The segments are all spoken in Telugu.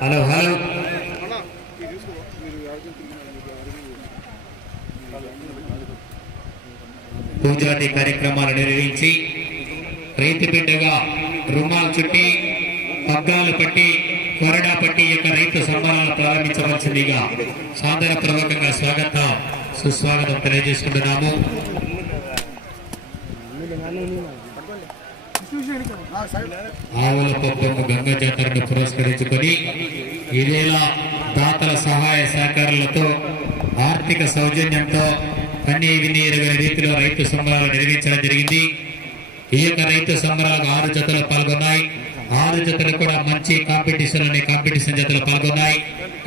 హలో హలో హలో పూజాది కార్యక్రమాలు నిర్వహించి రైతు బిడ్డగా రుమాలు చుట్టి పగ్గాలు పట్టి కొరడా పట్టి యొక్క రైతు సంబరాలు ప్రారంభించవలసిందిగా సాదరపూర్వకంగా స్వాగత సుస్వాగతం తెలియజేసుకుంటున్నాము. ఆవుల పప్పము గంగ జాతరను పురస్కరించుకొని ఇదేలా దాతల సహాయ సహకారాలతో ఆర్థిక సౌజన్యంతో కన్నీ విని రీతిలో రైతు సంబరాలు నిర్వహించడం జరిగింది. ఈ యొక్క రైతు సంబరాలకు ఆరు జతలు పాల్గొన్నాయి. ఆరు జతలు కూడా మంచి కాంపిటీషన్ అనే కాంపిటీషన్ జతలు పాల్గొన్నాయి.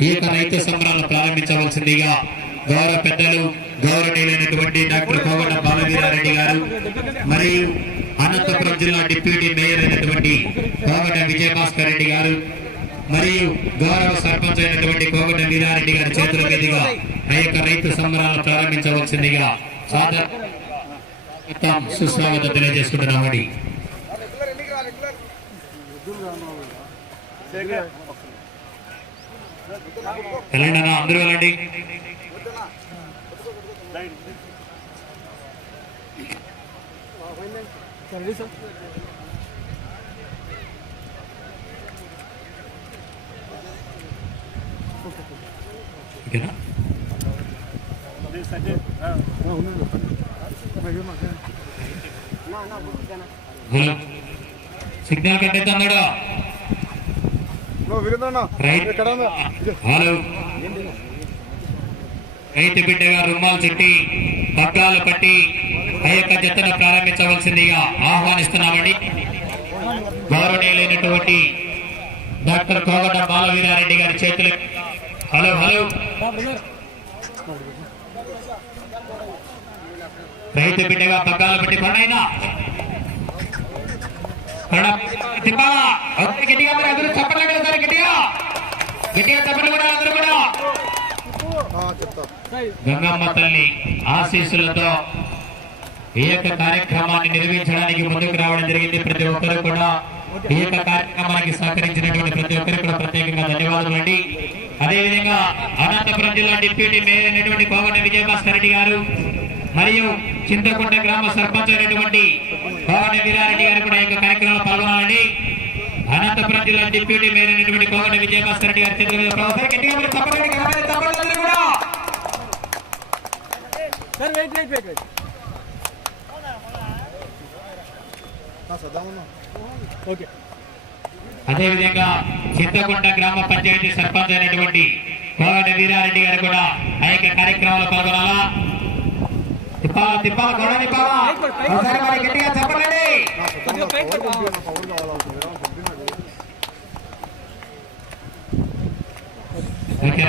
ఈ యొక్క రైతు సంబరాలను ప్రారంభించవలసిందిగా గౌరవ పెద్దలు గౌరవనీయులైనటువంటి డాక్టర్ కోగట బాలవీరారెడ్డి గారు మరియు అనంతపురం జిల్లా డిప్యూటీ మేయర్ అయినటువంటి కోగట విజయభాస్కర్ రెడ్డి గారు మరియు గౌరవ సర్పంచ్ అయినటువంటి కోగట వీరారెడ్డి గారి చేతుల మీదుగా ఆ యొక్క రైతు సంబరాలు ప్రారంభించవలసిందిగా సుస్వాగతం తెలియజేసుకుంటున్నామండి వెళ్ళండి అందరూ వెళ్ళండి. సర్వీస్ ఓకేనా? సిగ్నల్ కట్టేద్దన్నాడు రైట్. హలో. రైతు బిడ్డగా రుమాలు చుట్టి పగ్గాలు పట్టి ఆ యొక్క జతను ప్రారంభించవలసిందిగా ఆహ్వానిస్తున్నామండి. గౌరవనీయులైనటువంటి డాక్టర్ కోగట బాలవీరారెడ్డి గారి చేతులు హలో హలో రైతు బిడ్డగా పగ్గాలు పెట్టి కొనైనా తిప్పాలా? ఒకసారి గట్టిగా మరి అందరూ చప్పట్లు ఒకసారి గట్టిగా. గట్టిగా చప్పట్లు కూడా అందరూ కూడా. గంగమ్మ తల్లి ఆశీస్సులతో ఈ యొక్క కార్యక్రమాన్ని నిర్వహించడానికి ముందుకు రావడం జరిగింది. ప్రతి ఒక్కరు కూడా ఈ యొక్క కార్యక్రమానికి సహకరించినటువంటి ప్రతి ఒక్కరికి కూడా ప్రత్యేకంగా ధన్యవాదాలు అండి అదేవిధంగా అనంతపురం జిల్లా డిప్యూటీ మేయర్ అయినటువంటి కోగట విజయభాస్కర్ రెడ్డి గారు మరియు చింతకుంట గ్రామ సర్పంచ్ అయినటువంటి కోగట వీరారెడ్డి గారు కూడా ఈ యొక్క కార్యక్రమంలో పాల్గొనాలని అనంతపురం జిల్లా డిప్యూటీ మేయర్ అయినటువంటి కోగట విజయభాస్కర్ రెడ్డి గారి చేతుల మీద ఒకసారి గట్టిగా మీరు చప్పట్లు కొట్టి గట్టిగా చప్పట్లు అందరూ కూడా. Sir wait wait wait wait okay అదేవిధంగా చింతకుంట గ్రామ పంచాయతీ సర్పంచ్ అయినటువంటి కోగట వీరారెడ్డి గారు కూడా ఆ యొక్క కార్యక్రమంలో పాల్గొనాలా? తిప్పాలా తిప్పాలా గొడవ తిప్పాలా? ఒకసారి మరి గట్టిగా చెప్పండి. కొద్దిగా పైకి పట్టు. ఓకే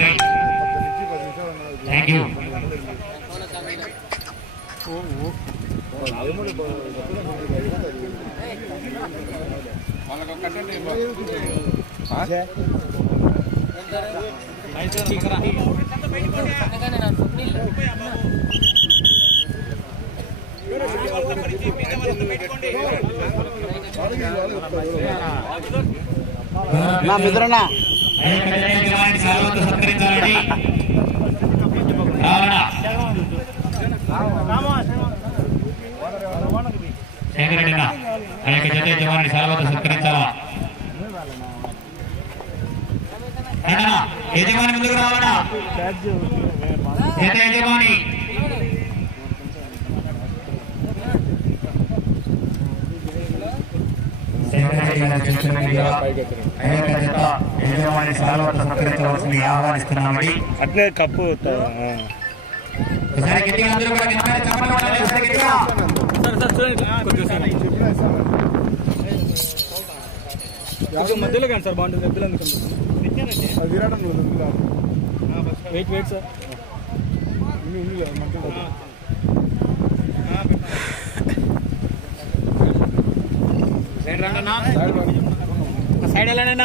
నా మిత్రనా? సత్కరించాలని రావణ శేఖరెడ్డిన ఆ యొక్క జత యజమాని సార్వత్ర సత్కరించాలా యజమాని ముందుకు రావాలన్నా జత యజమాని అట్లే కప్పు తో- ఆ. ఒకసారి గట్టిగా అందరూ కూడా గట్టిగా చప్పట్లు కొట్టాలి. ఒకసారి గట్టిగా. సార్ సార్ చూడండి కొద్దిగా సార్ కొంచెం మధ్యలో కానీ సార్ బాగుంటుంది. మధ్యలో ఎందుకు అది విరాటం వెయిట్ వెయిట్ సార్. ఉంది మధ్యలో సైడ్ వెళ్ళండి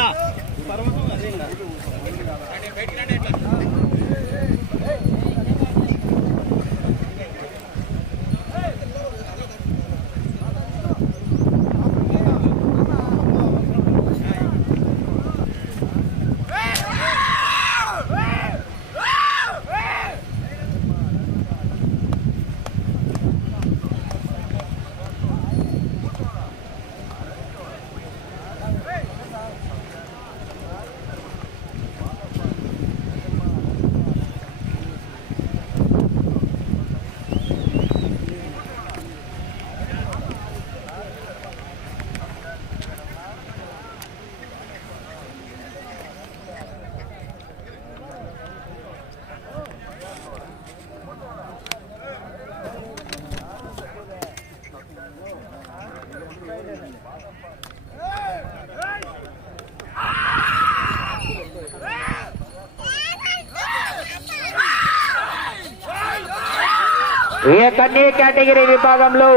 కన్నీ కేటగిరీ విభాగంలో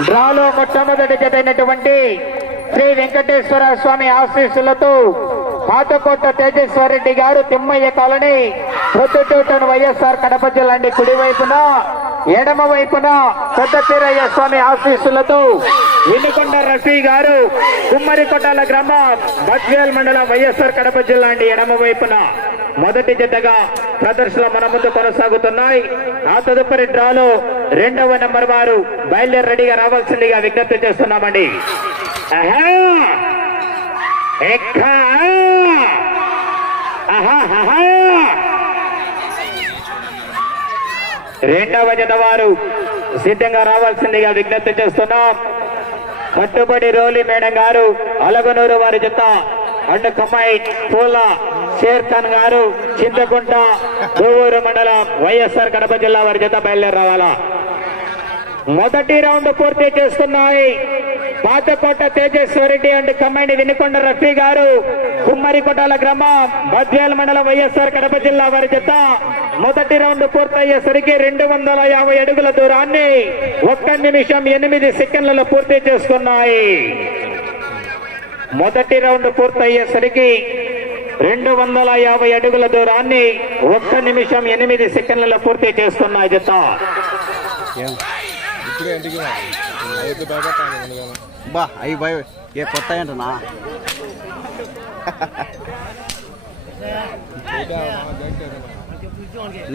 డ్రాలో మొట్టమొదటి జతైనటువంటి శ్రీ వెంకటేశ్వర స్వామి ఆశీస్సులతో పాతకోట తేజేశ్వర రెడ్డి గారు తిమ్మయ్య కాలనీ ప్రొద్దుటూటన్ వైఎస్ఆర్ కడప జిల్లాండి కుడి వైపున ఎడమ వైపున పెద్ద స్వామి ఆశీస్సులతో వినుకొండ రఫీ గారు కుమ్మరికొట్టాల గ్రామ బద్వేల్ మండలం వైఎస్ఆర్ కడప జిల్లా అండి ఎడమ వైపున. మొదటి జతగా ప్రదర్శనలు మన ముందు కొనసాగుతున్నాయి. ఆ తదుపరి డ్రాలో రెండవ నెంబర్ వారు బయలుదేరి రెడీగా రావాల్సిందిగా విజ్ఞప్తి చేస్తున్నామండి. రెండవ జత వారు సిద్ధంగా రావాల్సిందిగా విజ్ఞప్తి చేస్తున్నాం. కట్టుబడి రోలి మేడం గారు అలగనూరు వారి జత అండ్ కమ్మాయి పూల షేర్ ఖాన్ గారు చింతకుంట కోవూరు మండలం వైఎస్ఆర్ కడప జిల్లా వారి చేత బయలుదేరి రావాలా మొదటి రౌండ్ పూర్తి చేస్తున్నాయి. పాతకోట తేజేశ్వరెడ్డి అండ్ కమ్మాయిని వినుకొండ రఫీ గారు కుమ్మరికోటాల గ్రామం మధ్యాల మండలం వైఎస్ఆర్ కడప జిల్లా వారి చేత మొదటి రౌండ్ పూర్తయ్యేసరికి రెండు వందల యాభై అడుగుల దూరాన్ని ఒక్క నిమిషం ఎనిమిది సెకండ్లలో పూర్తి చేసుకున్నాయి మొదటి రౌండ్ పూర్తయ్యేసరికి రెండు వందల యాభై అడుగుల దూరాన్ని ఒక్క నిమిషం ఎనిమిది సెకండ్లలో పూర్తి చేసుకున్నాయి జత. బా భయ ఏ కొత్త ఏంటనా.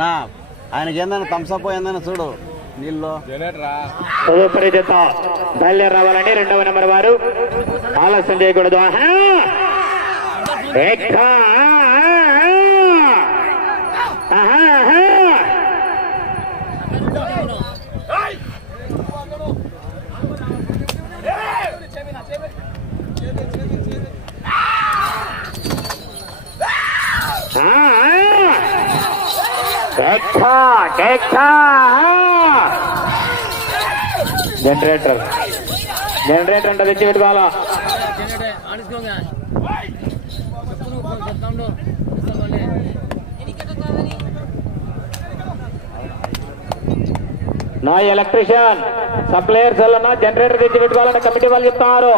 నా ఆయనకి ఏందన్నా థమ్స్అప్ ఏందన్నా చూడు నీళ్ళు. తదుపరి జత. బయలుదేరి రావాలండి రెండవ నెంబర్ వారు. ఆలస్యం చేయకూడదు. జనరేటర్. జనరేటర్ అంటే తెచ్చి పెట్టుకోవాలా? నా ఎలక్ట్రీషియన్. సప్లయర్స్ వలన జనరేటర్ తెచ్చి పెట్టుకోవాలని కమిటీ వాళ్ళు చెప్తున్నారు.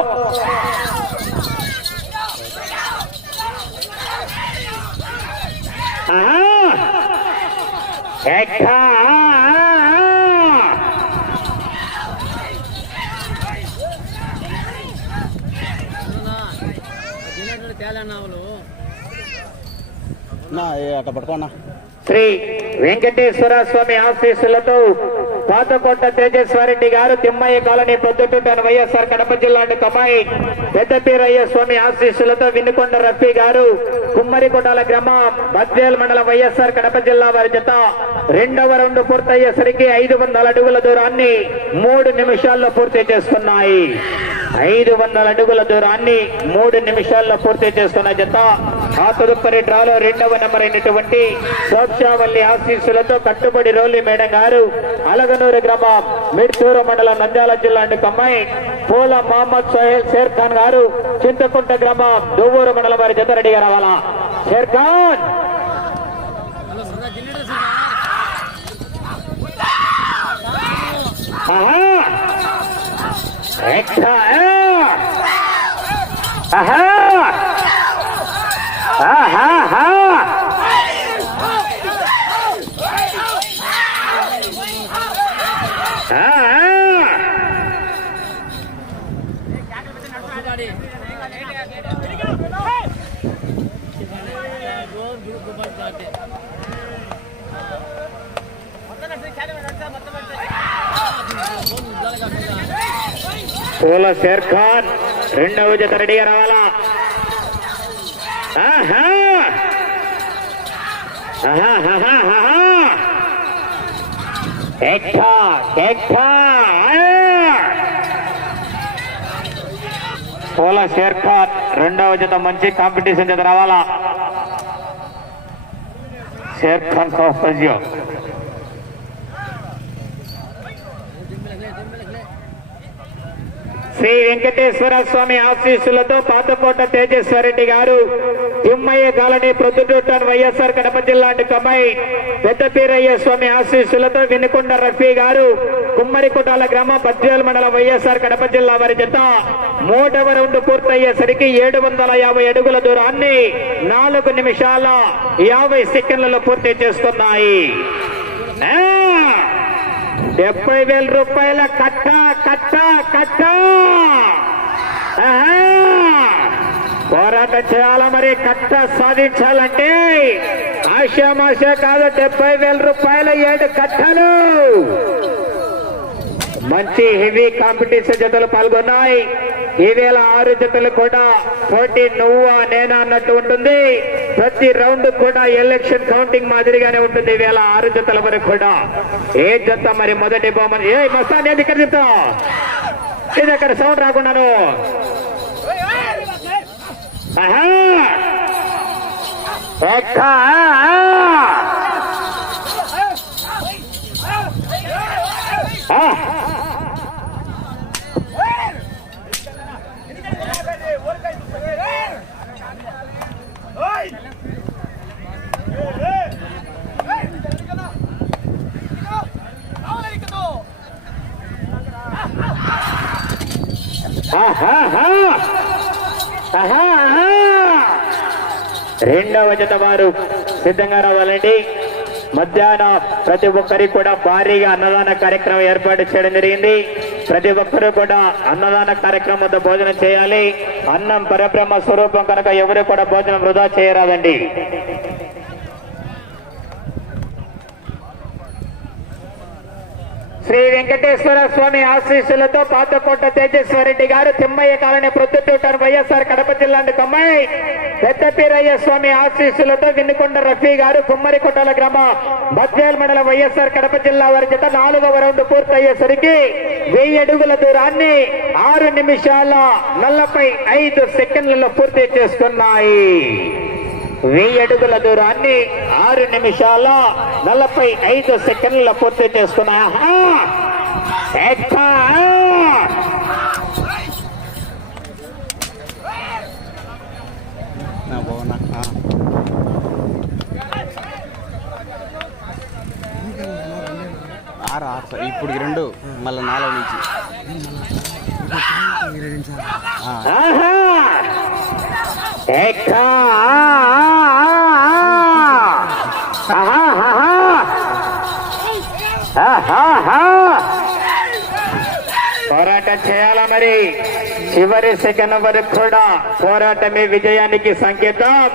పట్టుకోనా శ్రీ వెంకటేశ్వర స్వామి ఆశీస్సులతో పాతకోట తేజస్వారెడ్డి గారు తిమ్మయ్య కాలనీ పొద్దుటూటాను వైఎస్ఆర్ కడప జిల్లా కమాయి పెద్దపీరయ్య స్వామి ఆశీస్సులతో వినుకొండ రఫీ గారు కుమ్మరికొండాల గ్రామం బద్వేల్ మండలం వైఎస్ఆర్ కడప జిల్లా వారి జత. రెండవ రౌండ్ పూర్తయ్యేసరికి ఐదు వందల అడుగుల దూరాన్ని మూడు నిమిషాల్లో పూర్తి చేస్తున్నాయి ఐదు వందల అడుగుల దూరాన్ని మూడు నిమిషాల్లో పూర్తి చేస్తున్న జత. ఆ తదుపరి డ్రాలో రెండవ నెంబర్ అయినటువంటి సోక్షావల్లి ఆశీస్సులతో కట్టుబడి రోలి మేడం గారు అలగనూరు గ్రామం మిడ్తూరు మండలం నంద్యాల జిల్లా అమ్మాయి పూల మహమ్మద్ సోహెల్ షేర్ ఖాన్ గారు చింతకుంట గ్రామం దువ్వూరు మండలం వారి జత రెడీగా రావాలా? షేర్ ఖాన్ ఆహా! ఎక్స్ట్రా ఆహా! ఆహా! పూల షేర్ ఖాన్ రెండవ జత రెడీగా రావాలా? ఆహా! షేర్ఖాన్ షేర్ ఖాన్ రెండవ జత మంచి కాంపిటీషన్ జత రావాలా? షేర్ ఖాన్ శ్రీ వెంకటేశ్వర స్వామి ఆశీస్సులతో పాతకోట తేజేశ్వరరెడ్డి గారు తిమ్మయ్య కాలనీ ప్రొద్దుటూటాన్ వైఎస్ఆర్ కడప జిల్లా కమ్మాయి పెద్దపీరయ్య స్వామి ఆశీస్సులతో వినుకొండ రఫీ గారు కుమ్మరికుటాల గ్రామ బద్వేల్ మండలం వైఎస్ఆర్ కడప జిల్లా వారి జత మూడవ రౌండ్ పూర్తయ్యేసరికి ఏడు వందల యాభై అడుగుల దూరాన్ని నాలుగు నిమిషాల యాభై సెకండ్లలో పూర్తి చేస్తున్నాయి. డెబ్బై వేల రూపాయల కట్ట కట్ట కట్ట! పోరాటం చేయాలా మరి? కట్ట సాధించాలంటే? ఆశామాష కాదు డెబ్బై వేల రూపాయల ఏడు కట్టలు! మంచి హెవీ కాంపిటీషన్ జతలు పాల్గొన్నాయి. ఈ వేళ ఆరు జతలు కూడా పోటీ నువ్వా నేనా అన్నట్టు ఉంటుంది. ప్రతి రౌండ్ కూడా ఎలక్షన్ కౌంటింగ్ మాదిరిగానే ఉంటుంది ఈ ఆరు జతల వరకు కూడా. ఏ జత మరి మొదటి బొమ్మని ఏ మస్తా నేను ఇక్కడ చెప్తా? ఇది అక్కడ సౌండ్ రాకున్నాను ఆహా! ఒక్క ఆ! ఆహాహా! ఆహాహా! రెండవ జత వారు సిద్ధంగా రావాలండి. మధ్యాహ్నం ప్రతి ఒక్కరికి కూడా భారీగా అన్నదాన కార్యక్రమం ఏర్పాటు చేయడం జరిగింది. ప్రతి ఒక్కరూ కూడా అన్నదాన కార్యక్రమంతో భోజనం చేయాలి. అన్నం పరబ్రహ్మ స్వరూపం కనుక ఎవరు కూడా భోజనం వృధా చేయరాదండి. శ్రీ వెంకటేశ్వర స్వామి ఆశీస్సులతో పాతకోట రెడ్డి గారు తిమ్మయ్య కాలనీ ప్రొద్దుటూటారు వైఎస్ఆర్ కడప జిల్లా కమ్మాయి పెద్దపీరయ్య స్వామి ఆశీస్సులతో వినుకొండ రఫీ గారు కుమ్మరికొట్టల గ్రామ బద్వేల్ మండల వైఎస్ఆర్ కడప జిల్లా వారి చేత నాలుగవ రౌండ్ పూర్తయ్యేసరికి వెయ్యి అడుగుల దూరాన్ని ఆరు నిమిషాల నలభై ఐదు సెకండ్లలో పూర్తి చేస్తున్నాయి వెయ్యి అడుగుల దూరాన్ని ఆరు నిమిషాల నలభై ఐదు సెకండ్ల పూర్తి చేసుకున్నా ఆహా! ఎక్కా! నా బాగున్నా ఆ. ఆరు ఇప్పుడు రెండు మళ్ళీ నాలుగు నుంచి ఆ. ఆహా! పోరాటం చేయాలా మరి? చివరి సెకండ్ వరకు కూడా పోరాటమే విజయానికి సంకేతం.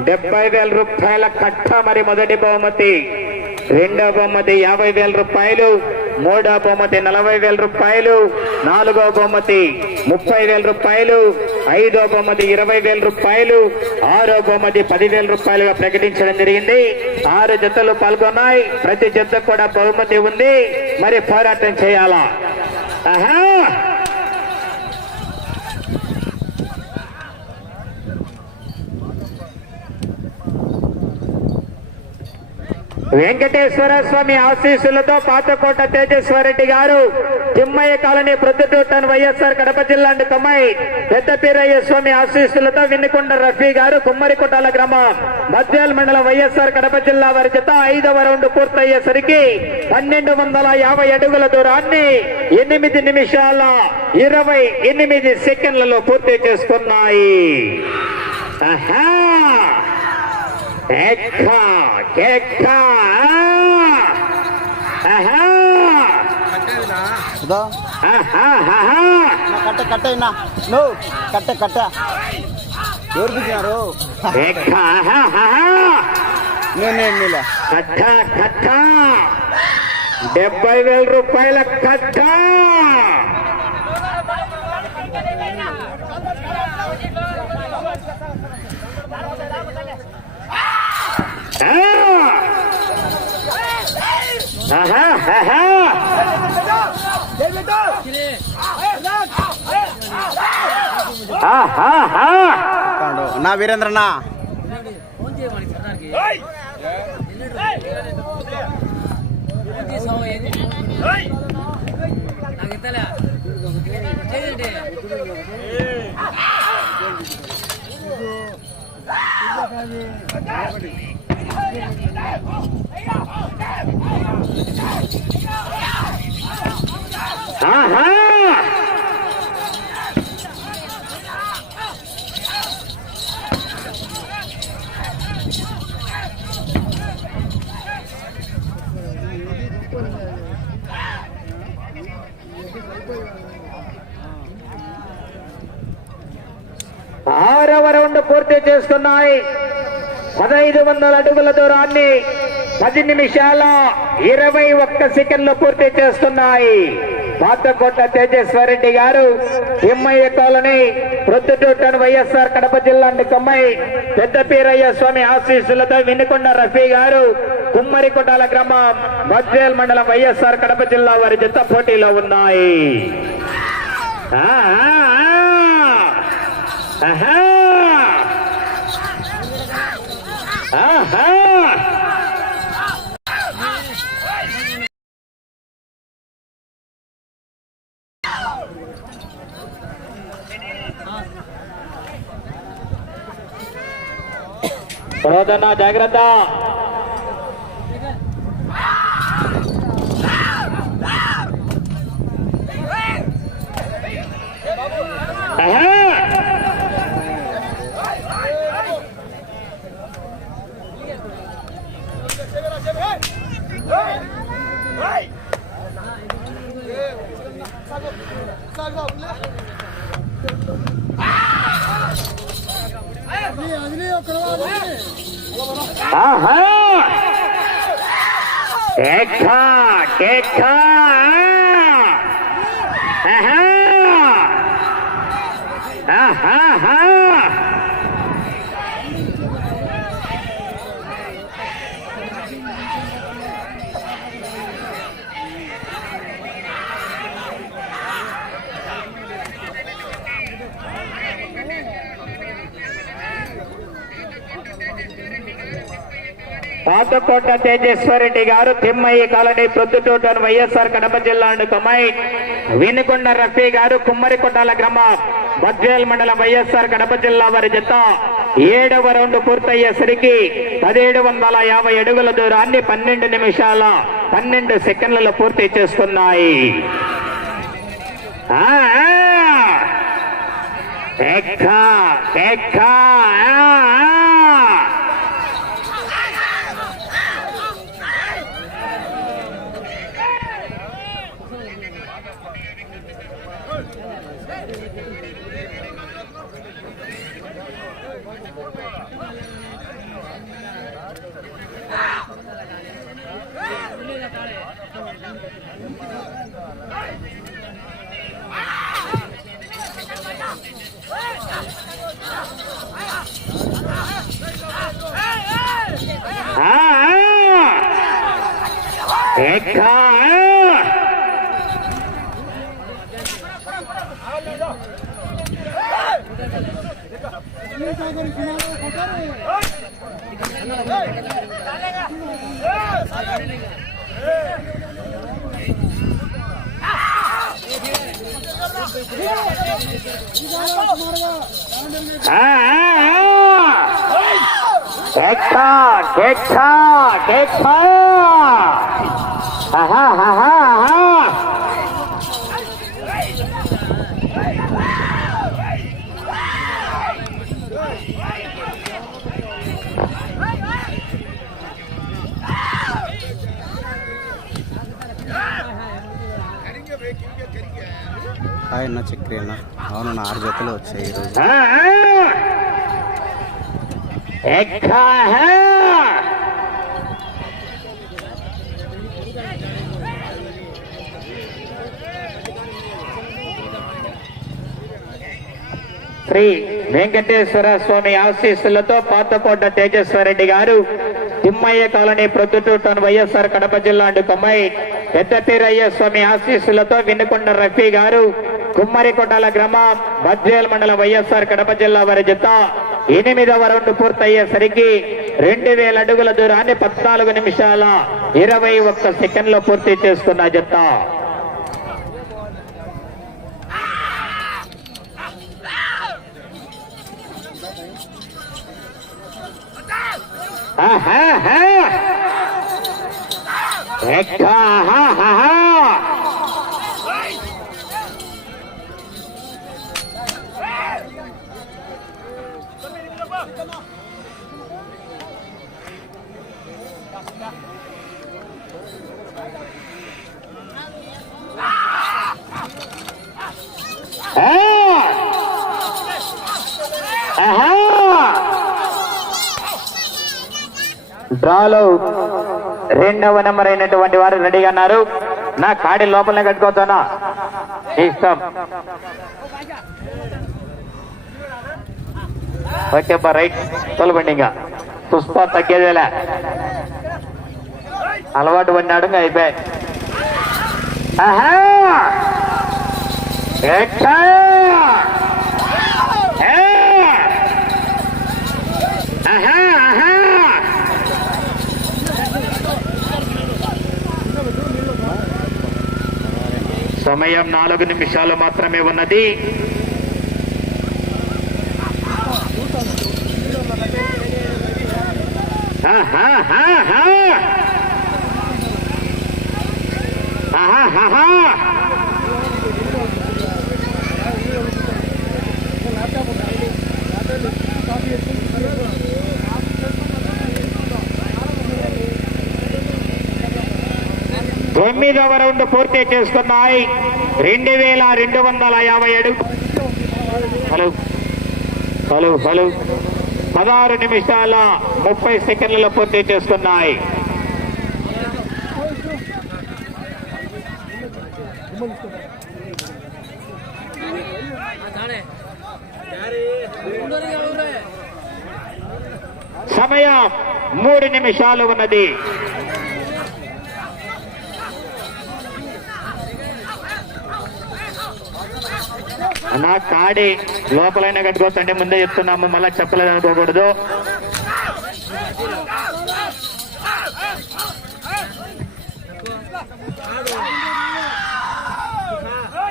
డెబ్బై వేల రూపాయల కట్ట మరి మొదటి బహుమతి. రెండో బహుమతి యాభై వేల రూపాయలు. మూడో బహుమతి నలభై వేల రూపాయలు. నాలుగో బహుమతి ముప్పై వేల రూపాయలు. ఐదో బహుమతి ఇరవై వేల రూపాయలు. ఆరో బహుమతి పదివేల రూపాయలుగా ప్రకటించడం జరిగింది. ఆరు జతలు పాల్గొన్నాయి. ప్రతి జత కూడా బహుమతి ఉంది. మరి పోరాటం చేయాలా? వెంకటేశ్వర స్వామి ఆశీస్సులతో పాతకోట తేజేశ్వరరెడ్డి గారు తిమ్మయ్య కాలనీ ప్రొద్దుటూటన్ వైఎస్ఆర్ కడప జిల్లా అండ్ కమ్మాయి పెద్దపీరయ్య స్వామి ఆశీస్సులతో విన్నుకొండ రఫీ గారు కుమ్మరికొట్టాల గ్రామం. మధ్యాల మండలం వైఎస్ఆర్ కడప జిల్లా వారి జత ఐదవ రౌండ్ పూర్తయ్యేసరికి పన్నెండు వందల యాభై అడుగుల దూరాన్ని ఎనిమిది నిమిషాల ఇరవై ఎనిమిది సెకండ్లలో పూర్తి చేసుకున్నాయి. ఆహా! ఆహా! ఇదో కట్ట కట్ట అయినా నువ్వు కట్ట కట్ట. ఎవరు ఆహాహాహా. నేను డెబ్బై వేల రూపాయల కట్ట. ఆ. నా ఆహాహా. నా వీరేంద్రనా ఆహా! ఆరవ రౌండ్ పూర్తి చేసుకున్నాయి. పదహైదు వందల అడుగుల దూరాన్ని పది నిమిషాల ఇరవై ఒక్క సెకండ్లు పూర్తి చేస్తున్నాయి. పాతకోట తేజస్వరెడ్డి గారు ఎమ్మయ్య కాలనీ ప్రొద్దుటూటన్ వైఎస్ఆర్ కడప జిల్లా కమ్మై పెద్ద పీరయ్య స్వామి ఆశీస్సులతో వినుకొండ రఫీ గారు కుమ్మరికొండాల గ్రామం మధ్వేల్ మండలం వైఎస్ఆర్ కడప జిల్లా వారి జత పోటీలో ఉన్నాయి. ఆహా! ఆహా! ప్రదన్న జాగ్రత్త. ఆహా! ఆహా ఎక్కా ఎక్కా ఆహా ఆహాహా పాతకోట తేజేశ్వరరెడ్డి గారు తిమ్మయ్య కాలనీ ప్రొద్దుటూటన్ వైఎస్ఆర్ కడప జిల్లా కమై వినుకొండ రఫీ గారు కుమ్మరికొండాల గ్రామం బద్వేల్ మండలం వైఎస్ఆర్ కడప జిల్లా వారి జత ఏడవ రౌండ్ పూర్తయ్యేసరికి పదిహేడు వందల యాభై అడుగుల దూరాన్ని పన్నెండు నిమిషాల పన్నెండు సెకండ్లలో పూర్తి చేస్తున్నాయి ఎక్కా ఎక్కా ఆ, ఆ. ఆ, ఆ. ఎక్కా ఆ. ఆ, ఆ, ఆ. కేక్కా, కేక్కా, కేక్కా. ఆహా, ఆహా, ఆహా. హాయ్ అన్న చక్రి అన్న అవును నా ఆరు జతలు వచ్చాయి ఈరోజు శ్రీ వెంకటేశ్వర స్వామి ఆశీస్సులతో పాతకోట తేజస్వరెడ్డి గారు తిమ్మయ్య కాలనీ ప్రొద్దుటూటన్ వైఎస్ఆర్ కడప జిల్లా అండు కొమ్మాయి పెద్దపీరయ్య స్వామి ఆశీస్సులతో వినుకొండ రఫీ గారు కుమ్మరికొండల గ్రామం బద్వేల్ మండలం వైఎస్ఆర్ కడప జిల్లా వారి జత ఎనిమిదవ రౌండ్ పూర్తయ్యేసరికి రెండు వేల అడుగుల దూరాన్ని పద్నాలుగు నిమిషాల ఇరవై ఒక్క సెకండ్లో పూర్తి చేసుకున్న జత. ఆహా. డ్రాలో రెండవ నెంబర్ అయినటువంటి వారు రెడీగా ఉన్నారు. నా కాడి లోపలనే కట్టుకోవచ్చానా ఇష్టం ఓకే బా రైట్. తొలబండి ఇంకా. పుష్ప తగ్గేదేలే. అలవాటు పడినాడు ఇంకా అయిపోయాయి. ఆహా! సమయం నాలుగు నిమిషాలు మాత్రమే ఉన్నది. ఆహా తొమ్మిదవ రౌండ్ పూర్తి చేసుకున్నాయి రెండు వేల రెండు వందల యాభై ఏడు. హలో. Hello hello. పదహారు నిమిషాల ముప్పై సెకండ్లలో పూర్తి చేసుకున్నాయి సమయం మూడు నిమిషాలు ఉన్నది నా తాడి లోపలైనా కట్టుకోవచ్చండి ముందే చెప్తున్నాము మళ్ళీ చెప్పలేదు అనుకోకూడదు ఆహా!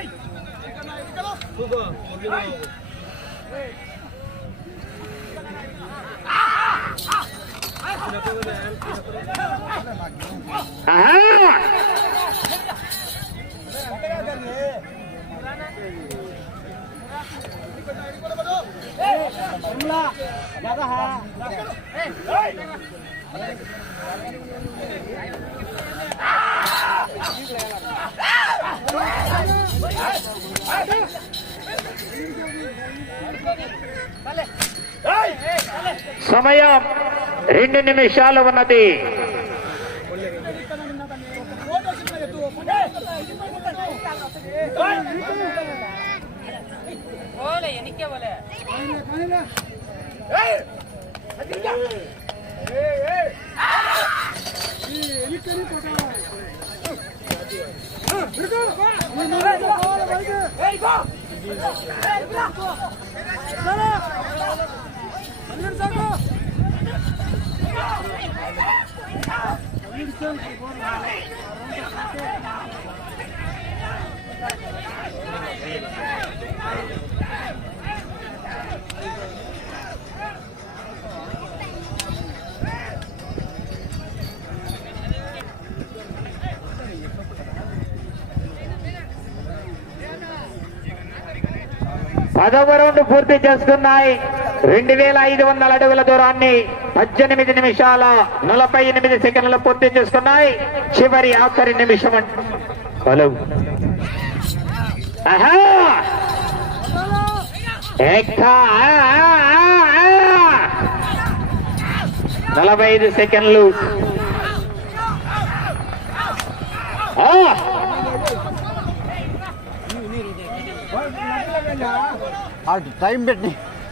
సమయం రెండు నిమిషాలు ఉన్నది Hey, go! పదవ రౌండ్ పూర్తి చేసుకున్నాయి. రెండు వేల ఐదు వందల అడుగుల దూరాన్ని పద్దెనిమిది నిమిషాల నలభై ఎనిమిది సెకండ్లు పూర్తి చేసుకున్నాయి. చివరి ఆఖరి నిమిషం అన్- హలో. నలభై ఐదు సెకండ్లు. టైం పెట్టి.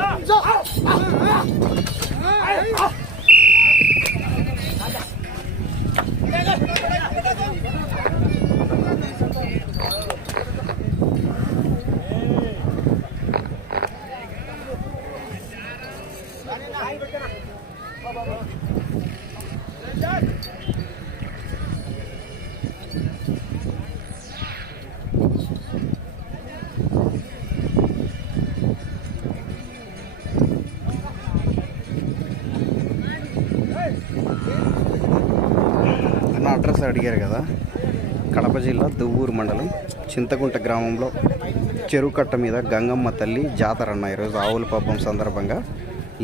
కనుక. ఇరవై సెకండ్లు పదైదు పది అన్న అడిగారు కదా? కడప జిల్లా దువ్వూరు మండలం చింతకుంట గ్రామంలో చెరువు కట్ట మీద గంగమ్మ తల్లి జాతర అన్న ఈరోజు ఆవుల పాపం సందర్భంగా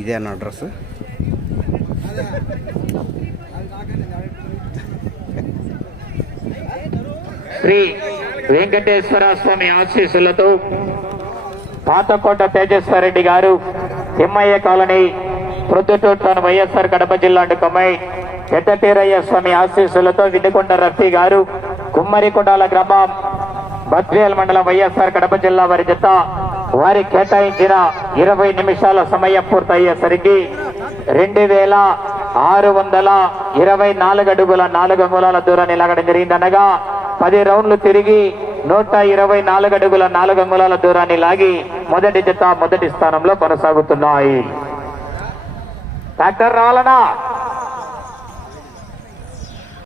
ఇదే అన్న అడ్రస్. శ్రీ వెంకటేశ్వర స్వామి ఆశీస్సులతో పాతకోట తేజస్వర రెడ్డి గారు తిమ్మయ్య కాలనీ ప్రొద్దుటూట్లోని వైఎస్ఆర్ కడప జిల్లా కమ్మై పెద్దతీరయ్య స్వామి ఆశీస్సులతో వినుకొండ రఫీ గారు కుమ్మరికొండాల గ్రామం బద్వేల్ మండలం వైఎస్ఆర్ కడప జిల్లా వారి జత. వారి కేటాయించిన ఇరవై నిమిషాల సమయం పూర్తయ్యేసరికి రెండు వేల ఆరు వందల ఇరవై నాలుగు అడుగుల నాలుగు అంగుళాల దూరాన్ని లాగడం జరిగిందనగా పది రౌండ్లు తిరిగి నూట ఇరవై నాలుగు అడుగుల నాలుగు అంగుళాల దూరాన్ని లాగి మొదటి జత మొదటి స్థానంలో కొనసాగుతున్నాయి. ట్రాక్టర్ రావాలనా?